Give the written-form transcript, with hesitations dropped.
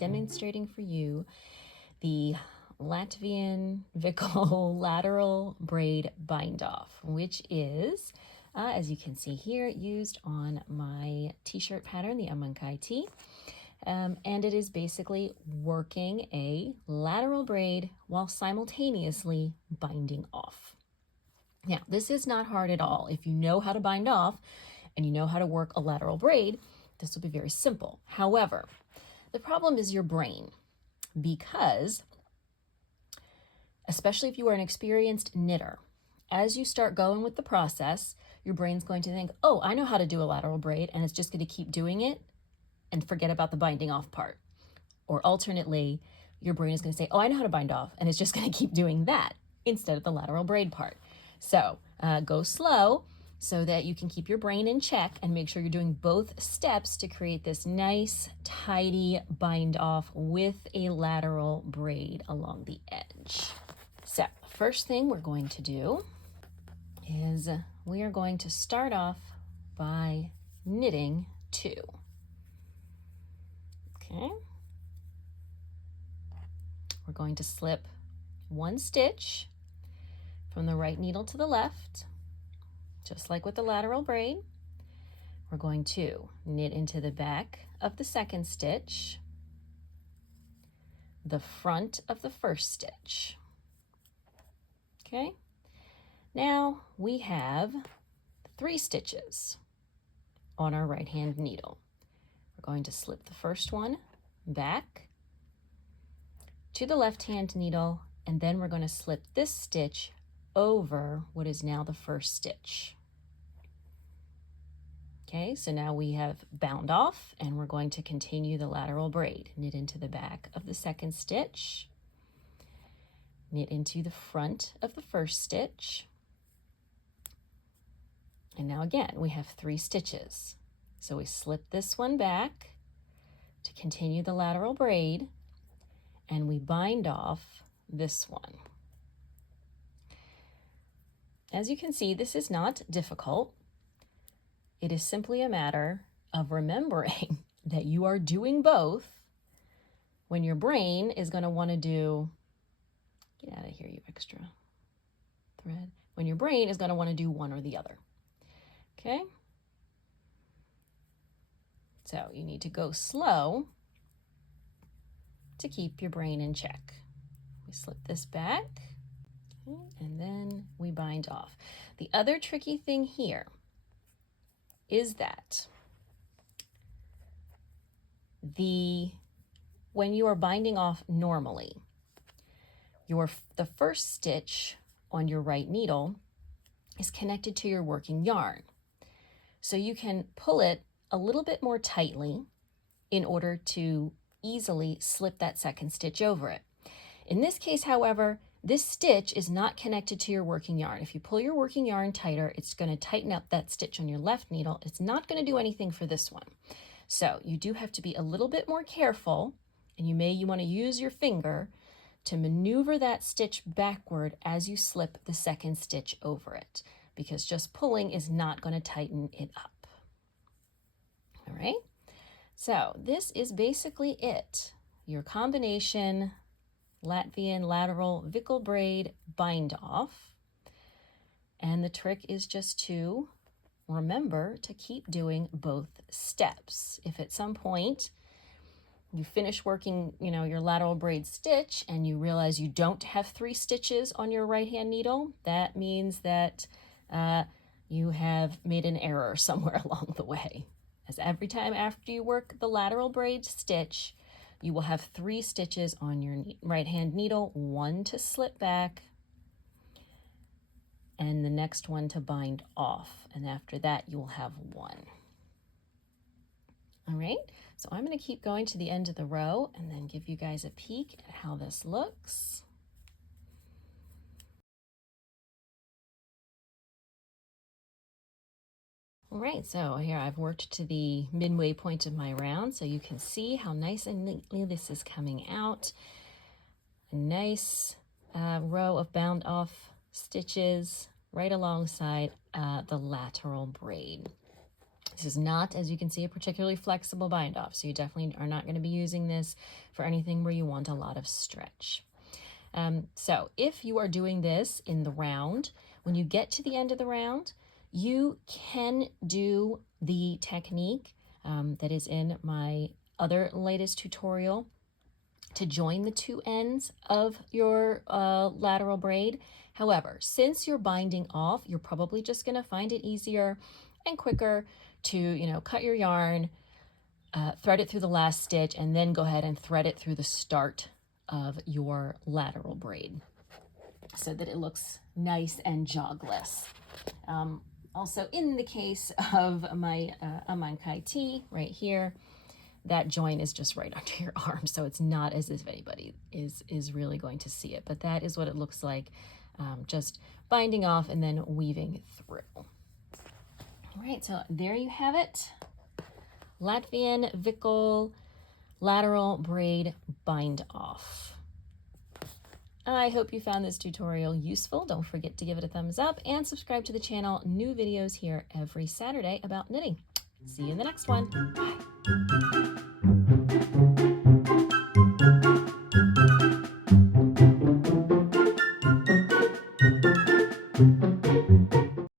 demonstrating for you the Latvian Vikkel Lateral Braid Bindoff, which is, as you can see here, used on my t-shirt pattern, the Amancay Tee. And it is basically working a lateral braid while simultaneously binding off. Now, this is not hard at all. If you know how to bind off and you know how to work a lateral braid, this will be very simple. However, the problem is your brain, because especially if you are an experienced knitter, as you start going with the process, your brain's going to think, oh, I know how to do a lateral braid, and it's just going to keep doing it and forget about the binding off part. Or alternately, your brain is going to say, oh, I know how to bind off, and it's just going to keep doing that instead of the lateral braid part. So go slow so that you can keep your brain in check and make sure you're doing both steps to create this nice, tidy bind off with a lateral braid along the edge. So first thing we're going to do is we are going to start off by knitting 2. Okay. We're going to slip 1 stitch from the right needle to the left, just like with the lateral braid. We're going to knit into the back of the 2nd stitch, the front of the 1st stitch. Okay, now we have 3 stitches on our right hand needle. We're going to slip the first one back to the left hand needle, and then we're going to slip this stitch over what is now the 1st stitch. Okay, so now we have bound off, and we're going to continue the lateral braid. Knit into the back of the 2nd stitch, knit into the front of the 1st stitch, and now again we have 3 stitches. So we slip this one back to continue the lateral braid, and we bind off this one. As you can see, this is not difficult. It is simply a matter of remembering that you are doing both when your brain is going to want to do, get out of here, you extra thread, when your brain is going to want to do one or the other. Okay? So you need to go slow to keep your brain in check. We slip this back, okay, and then we bind off. The other tricky thing here is that when you are binding off normally, the 1st stitch on your right needle is connected to your working yarn. So you can pull it a little bit more tightly in order to easily slip that 2nd stitch over it. In this case, however, this stitch is not connected to your working yarn. If you pull your working yarn tighter, it's going to tighten up that stitch on your left needle. It's not going to do anything for this one. So you do have to be a little bit more careful, and you want to use your finger to maneuver that stitch backward as you slip the 2nd stitch over it, because just pulling is not going to tighten it up. All right, so this is basically it. Your combination Latvian lateral Vikkel braid bind off. And the trick is just to remember to keep doing both steps. If at some point you finish working, your lateral braid stitch and you realize you don't have 3 stitches on your right hand needle, that means that you have made an error somewhere along the way. As every time after you work the lateral braid stitch, you will have 3 stitches on your right hand needle, 1 to slip back, and the next one to bind off. And after that, you will have 1. All right, so I'm going to keep going to the end of the row and then give you guys a peek at how this looks. All right, so here I've worked to the midway point of my round, so you can see how nice and neatly this is coming out. A nice row of bound off stitches right alongside the lateral braid. This is not, as you can see, a particularly flexible bind off, so you definitely are not going to be using this for anything where you want a lot of stretch. So if you are doing this in the round, when you get to the end of the round, you can do the technique that is in my other latest tutorial to join the two ends of your lateral braid. However, since you're binding off, you're probably just going to find it easier and quicker to, cut your yarn, thread it through the last stitch, and then go ahead and thread it through the start of your lateral braid so that it looks nice and jogless. Also, in the case of my Amancay Tee right here, that joint is just right under your arm, so it's not as if anybody is really going to see it, but that is what it looks like, just binding off and then weaving through. All right, so there you have it. Latvian Vikkel lateral braid bind off. I hope you found this tutorial useful. Don't forget to give it a thumbs up and subscribe to the channel. New videos here every Saturday about knitting. See you in the next one. Bye.